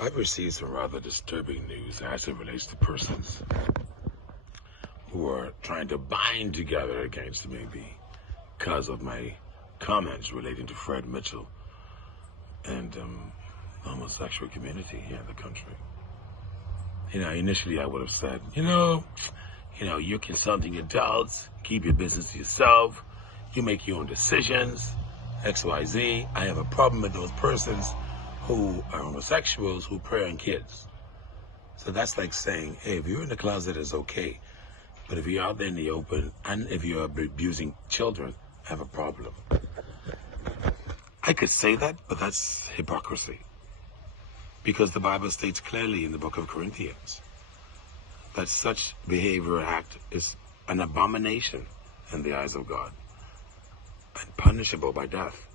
I've received some rather disturbing news as it relates to persons who are trying to bind together against me because of my comments relating to Fred Mitchell and the homosexual community here in the country. Initially I would have said, you're consulting adults, keep your business to yourself, you make your own decisions, XYZ. I have a problem with those persons who are homosexuals who prey on kids. So that's like saying, hey, if you're in the closet, it's okay. But if you're out there in the open, and if you're abusing children, I have a problem. I could say that, but that's hypocrisy. Because the Bible states clearly in the book of Corinthians that such behavior act is an abomination in the eyes of God and punishable by death.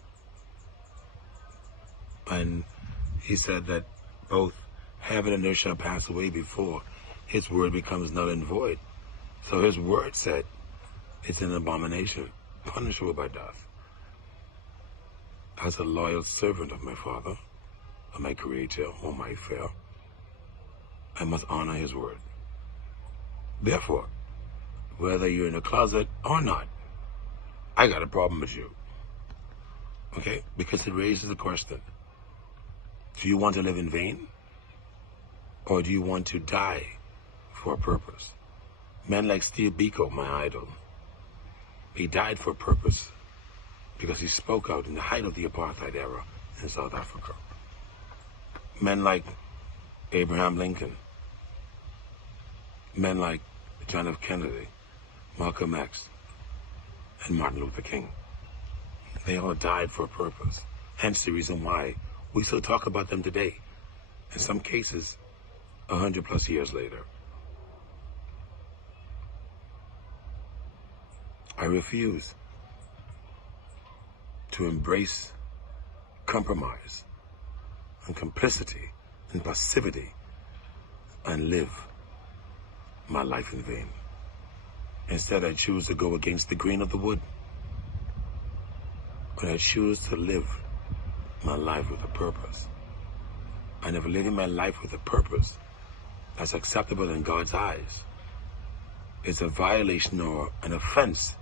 And he said that both heaven and earth shall pass away before his word becomes null and void. So his word said it's an abomination, punishable by death. As a loyal servant of my Father, of my Creator, whom I fear, I must honor his word. Therefore, whether you're in a closet or not, I got a problem with you. Okay? Because it raises the question, do you want to live in vain? Or do you want to die for a purpose? Men like Steve Biko, my idol, he died for a purpose because he spoke out in the height of the apartheid era in South Africa. Men like Abraham Lincoln, men like John F. Kennedy, Malcolm X, and Martin Luther King. They all died for a purpose. Hence the reason why we still talk about them today. In some cases, 100+ years later. I refuse to embrace compromise and complicity and passivity and live my life in vain. Instead, I choose to go against the grain of the wood. But I choose to live my life with a purpose. And if living my life with a purpose that's acceptable in God's eyes is a violation or an offense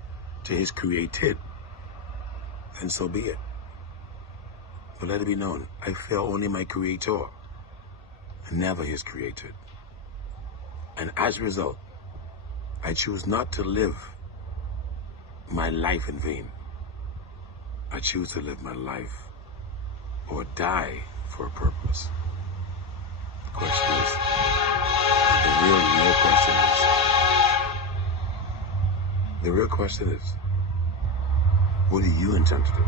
to his created, then so be it. But let it be known, I fear only my Creator, and never his created. And as a result, I choose not to live my life in vain. I choose to live my life or die for a purpose. The question is, the real question is, what do you intend to do?